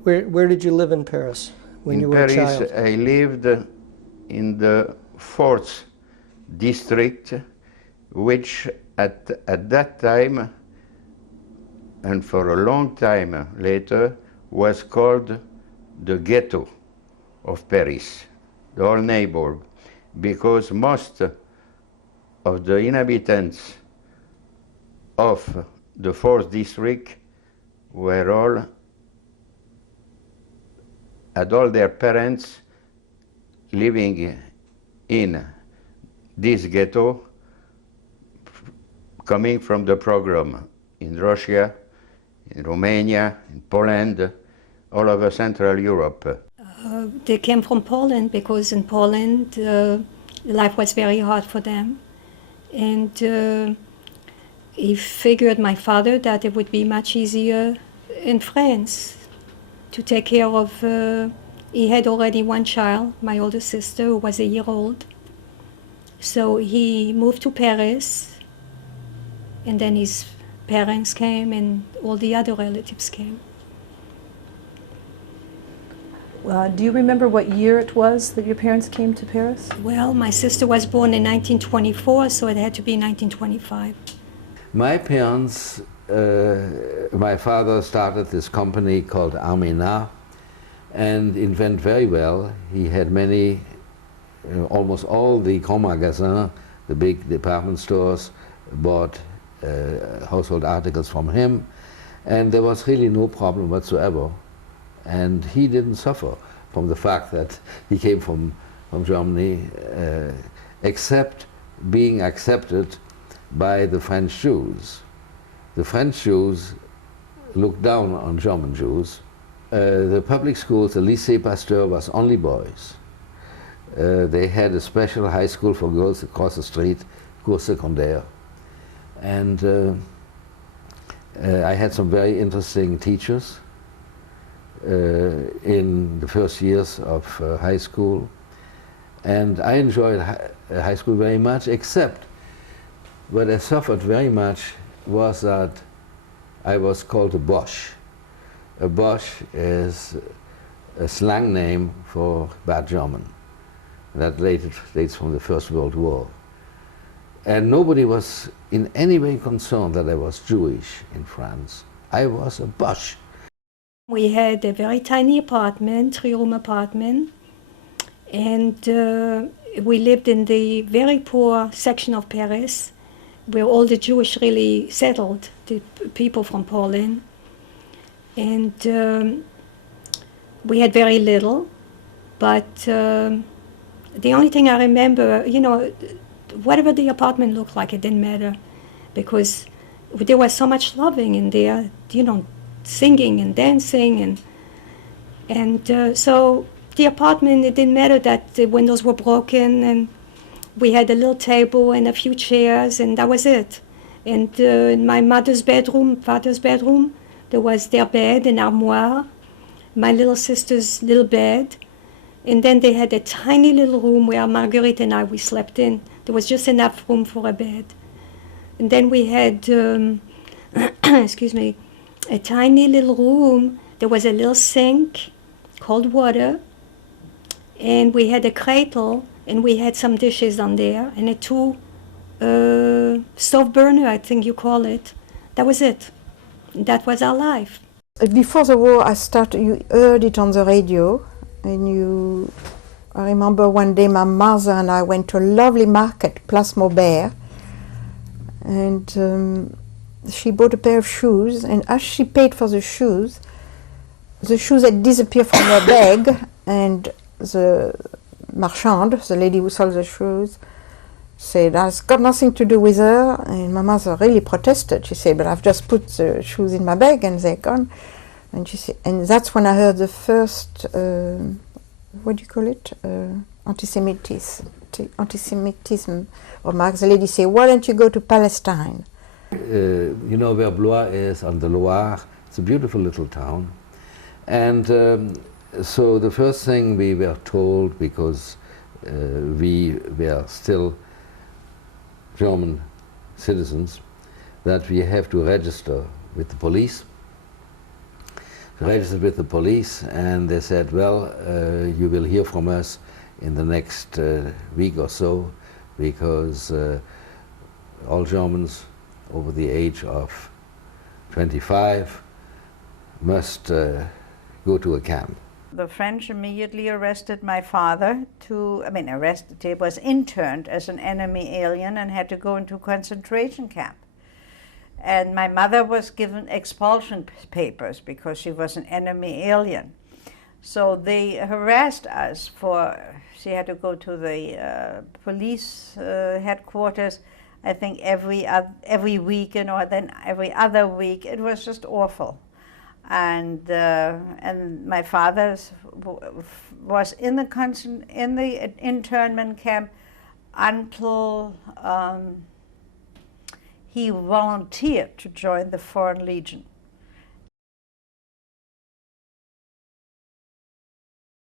Where did you live in Paris when you were a child? In Paris, I lived in the 4th district, which at that time, and for a long time later, was called the ghetto of Paris, the whole neighborhood, because most of the inhabitants of the 4th district had all their parents living in this ghetto, coming from the pogrom in Russia, in Romania, in Poland, all over Central Europe. They came from Poland because in Poland life was very hard for them. And he figured, my father, that it would be much easier in France to take care of, he had already one child, my older sister, who was a year old. So he moved to Paris, and then his parents came and all the other relatives came. Do you remember what year it was that your parents came to Paris? Well, my sister was born in 1924, so it had to be 1925. My parents, my father started this company called Armena, and it went very well. He had many, almost all the grands magasins, the big department stores, bought household articles from him, and there was really no problem whatsoever. And he didn't suffer from the fact that he came from Germany, except being accepted by the French Jews. The French Jews looked down on German Jews. The public schools, the Lycée Pasteur, was only boys. They had a special high school for girls across the street, Cours Secondaire. And I had some very interesting teachers in the first years of high school. And I enjoyed high school very much, except what I suffered very much was that I was called a Boche. A Boche is a slang name for bad German. That dates from the First World War. And nobody was in any way concerned that I was Jewish in France. I was a Boche. We had a very tiny apartment, 3-room apartment, and we lived in the very poor section of Paris, where all the Jewish really settled, the people from Poland. And we had very little, but the only thing I remember, you know, whatever the apartment looked like, it didn't matter, because there was so much loving in there, you know, singing and dancing, and so the apartment, it didn't matter that the windows were broken, and we had a little table and a few chairs, and that was it. And in my mother's bedroom, father's bedroom, there was their bed, an armoire, my little sister's little bed, and then they had a tiny little room where Marguerite and I, we slept in. There was just enough room for a bed. And then we had, excuse me, a tiny little room. There was a little sink, cold water, and we had a cradle, and we had some dishes on there, and a stove burner, I think you call it. That was it. That was our life. Before the war, you heard it on the radio, and I remember one day my mother and I went to a lovely market, Place Maubert, and she bought a pair of shoes, and as she paid for the shoes had disappeared from her bag, and the marchand, the lady who sold the shoes, said, "It's got nothing to do with her," and my mother really protested. She said, "But I've just put the shoes in my bag and they're gone." And she said, and that's when I heard the first, what do you call it? Antisemitism remarks. The lady said, "Why don't you go to Palestine?" You know where Blois is, on the Loire. It's a beautiful little town. And so the first thing we were told, because we were still German citizens, that we have to register with the police. registered with the police, and they said, well, you will hear from us in the next week or so, because all Germans over the age of 25 must go to a camp. The French immediately arrested my father he was interned as an enemy alien and had to go into a concentration camp. And my mother was given expulsion papers because she was an enemy alien. So they harassed us she had to go to the police headquarters, I think every week, then every other week. It was just awful. And my father was in the internment camp until he volunteered to join the Foreign Legion.